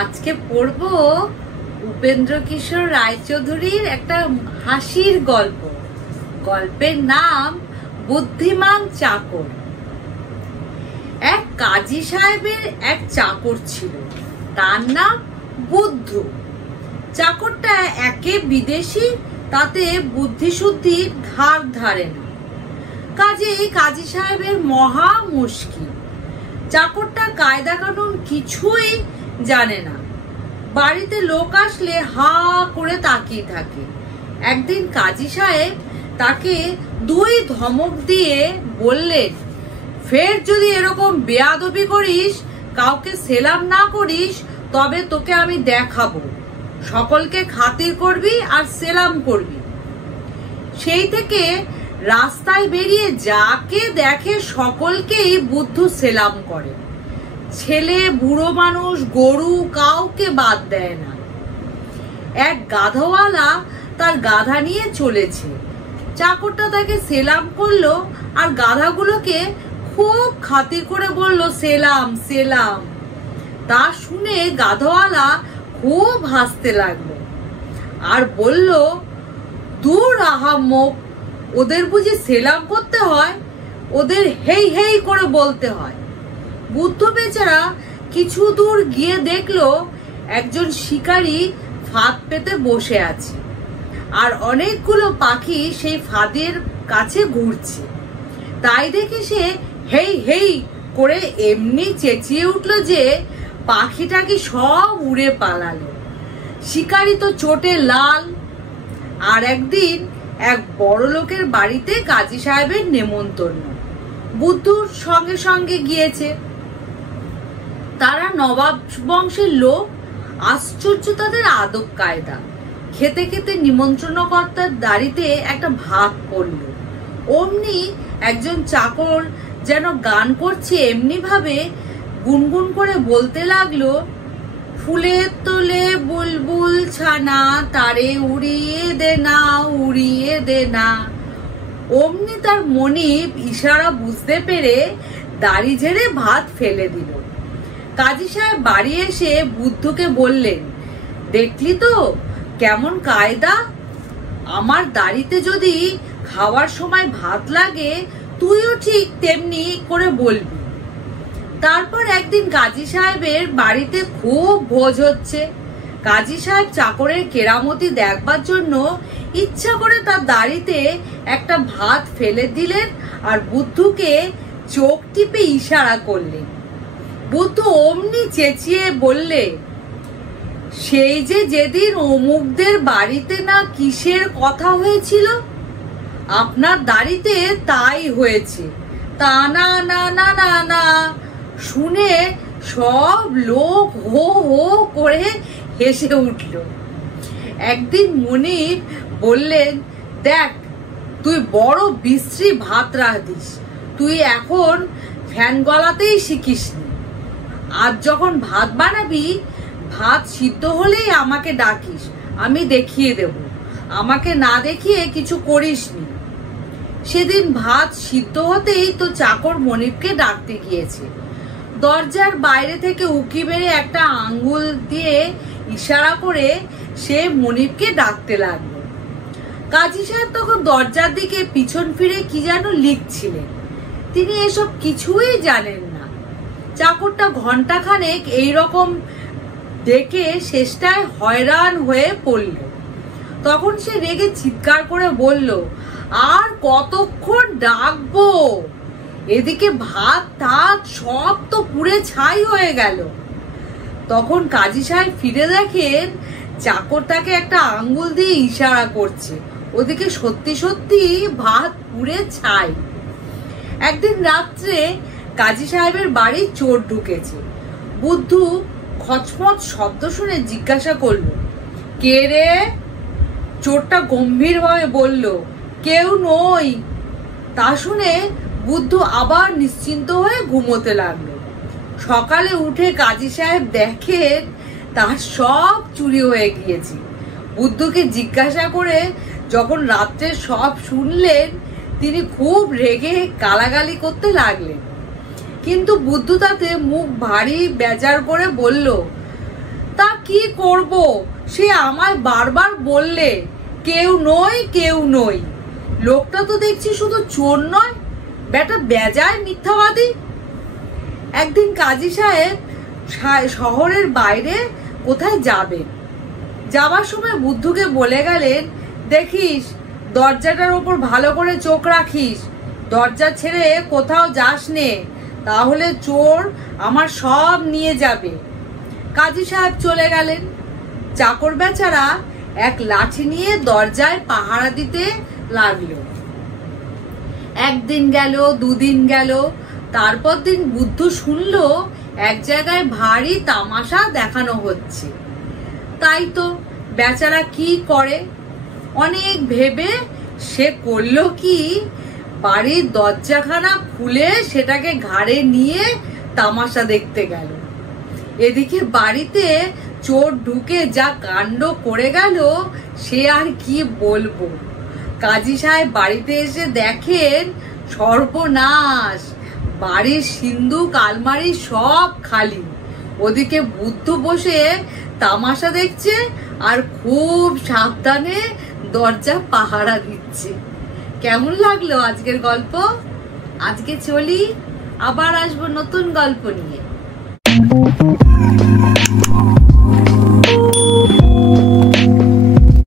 আজকে পড়ব উপেন্দ্র কিশোর রায়চৌধুরীর একটা হাসির গল্প। গল্পের নাম বুদ্ধিমান চাকর। এক কাজী সাহেবের এক চাকর ছিল, তার নাম বুদ্ধু। চাকরটা একে বিদেশি, তাতে বুদ্ধিশুদ্ধি ধার ধারে না, কাজেই কাজী সাহেবের মহা মুশকিল। চাকরটা কায়দা কানুন কিছুই জানে না, বাড়িতে লোক আসলে হা করে তাকিয়ে থাকে। একদিন কাজী সাহেব তাকে দুই ধমক দিয়ে বললেন, ফের যদি এরকম বেয়াদবি করিস, কাউকে সেলাম না করিস, তবে তোকে আমি দেখাবো। সকলকে খাতির করবি আর সেলাম করবি। সেই থেকে রাস্তায় বেরিয়ে যাকে দেখে সকলকেই বুদ্ধু সেলাম করে। ছেলে, বুড়ো মানুষ, গরু, কাউকে বাদ দেয় না। এক গাধাওয়ালা তার গাধা নিয়ে চলেছে। চাকরটা তাকে সেলাম করলো আর গাধাগুলোকে খুব খাতির করে বলল, সেলাম সেলাম। তা শুনে গাধাওয়ালা খুব হাসতে লাগলো আর বলল, দূর আহাম্মক, ওদের বুঝি সেলাম করতে হয়? ওদের হেই হেই করে বলতে হয়। বুদ্ধ বেচারা কিছু দূর গিয়ে দেখলো একজন শিকারী ফাঁদ পেতে বসে আছে আর অনেকগুলো পাখি সেই ফাঁদের কাছে ঘুরছে। তাই দেখে সে হেই হেই করে এমনি চেঁচিয়ে উঠলো যে পাখিটাকে সব উড়ে পালালো। শিকারী তো চোটে লাল। আর একদিন এক বড় লোকের বাড়িতে কাজী সাহেবের নেমন্তন্ন। বুদ্ধুর সঙ্গে সঙ্গে গিয়েছে। তারা নবাব বংশের লোক, আশ্চর্য তাদের আদব কায়দা। খেতে খেতে নিমন্ত্রণকর্তার দাড়িতে একটা ভাত পড়ল। অমনি একজন চাকর যেন গান করছে এমনি ভাবে গুনগুন করে বলতে লাগলো, ফুলের তোলে বুলবুল ছানা, তারে উড়িয়ে দে না, উড়িয়ে দে না। অমনি তার মনিব ইশারা বুঝতে পেরে দাড়ি ঝেড়ে ভাত ফেলে দিল। কাজী সাহেব বাড়ি এসে বুদ্ধকে বললেন, দেখলি তো কেমন কায়দা? আমার দাড়িতে যদি খাওয়ার সময় ভাত লাগে, তুইও ঠিক তেমনি করে বলবি। তারপর একদিন কাজী সাহেবের বাড়িতে খুব ভোজ হচ্ছে। কাজী সাহেব চাকরের কেরামতি দেখবার জন্য ইচ্ছা করে তার দাড়িতে একটা ভাত ফেলে দিলেন আর বুদ্ধুকে চোখ টিপে ইশারা করলেন। বুদ্ধু অমনি চেঁচিয়ে বললে, সেই যে যেদিন অমুকদের বাড়িতে না কিসের কথা হয়েছিল, আপনার দাড়িতে তাই হয়েছে। তা না না না না না। শুনে সব লোক হো হো করে হেসে উঠল। একদিন মনিব বললেন, দেখ, তুই বড় বিশ্রী ভাত রাঁধিস, তুই এখন ফ্যান গলাতেই শিখিসনি। আজ যখন ভাত বানাবি, ভাত সিদ্ধ হলেই আমাকে ডাকিস, আমি দেখিয়ে দেব। আমাকে না দেখিয়ে কিছু করিসনি। সেদিন ভাত সিদ্ধ হতেই তো চাকর মনিবকে ডাকতে গিয়েছে। দরজার বাইরে থেকে উকি মেরে একটা আঙ্গুল দিয়ে ইশারা করে সে মনিবকে ডাকতে লাগলো। কাজী সাহেব তখন দরজার দিকে পিছন ফিরে কি যেন লিখছিলেন। তিনি এসব কিছুই জানেন না। চাকরটা ঘন্টাখানেক এইরকম ডেকে শেষটায় হয়রান হয়ে পড়ল। তখন সে রেগে চিৎকার করে বলল, আর কতক্ষণ ডাকবো? এদিকে ভাত টাত সব তো পুড়ে ছাই হয়ে গেল। তখন কাজী সাহেব ফিরে দেখেন চাকর তাকে একটা আঙ্গুল দিয়ে ইশারা করছে। ওদিকে সত্যি সত্যি ভাত পুড়ে ছাই। একদিন রাত্রে কাজী সাহেবের বাড়ি চোর ঢুকেছে। বুদ্ধু খচমচ শব্দ শুনে জিজ্ঞাসা করলো, কে রে? চোরটা গম্ভীরভাবে বলল, কেউ নই। তা শুনে বুদ্ধু আবার নিশ্চিন্ত হয়ে ঘুমোতে লাগলো। সকালে উঠে কাজী সাহেব দেখেন তার সব চুরি হয়ে গিয়েছে। বুদ্ধুকে জিজ্ঞাসা করে যখন রাত্রে সব শুনলেন, তিনি খুব রেগে গালাগালি করতে লাগলেন। কিন্তু বুদ্ধু তাতে মুখ ভারী বেজার করে বলল, তা কি করব, সে আমায় বারবার বললে কেউ নই কেউ নই। লোকটা তো দেখছি শুধু চোর নয়, বেটা বেজায় মিথ্যাবাদী। একদিন কাজী সাহেব শহরের বাইরে কোথায় যাবেন, যাবার সময় বুদ্ধুকে বলে গেলেন, দেখিস দরজাটার ওপর ভালো করে চোখ রাখিস, দরজা ছেড়ে কোথাও যাস নে, তাহলে চোর আমার সব নিয়ে যাবে। কাজী সাহেব চলে গেলেন। চাকর বেচারা এক লাঠি নিয়ে দরজায় পাহারা দিতে লাগলো। একদিন গেল, দুদিন গেল, তারপর দিন বুদ্ধু শুনলো এক জায়গায় ভারী তামাশা দেখানো হচ্ছে। তাই তো বেচারা কি করে, অনেক ভেবে সে করলো কি, বাড়ির দরজাখানা খুলে সেটাকে ঘাড়ে নিয়ে তামাশা দেখতে গেল। এদিকে বাড়িতে চোর ঢুকে যা কাণ্ড করে গেল সে আর কি বলবো। কাজী সাহেব বাড়িতে এসে দেখেন সর্বনাশ, বাড়ির সিন্দুক আলমারি সব খালি। ওদিকে বুদ্ধ বসে তামাশা দেখছে আর খুব সাবধানে দরজা পাহারা দিচ্ছে। কেমন লাগলো আজকের গল্প? আজকে চলি, আবার আসবো নতুন গল্প নিয়ে।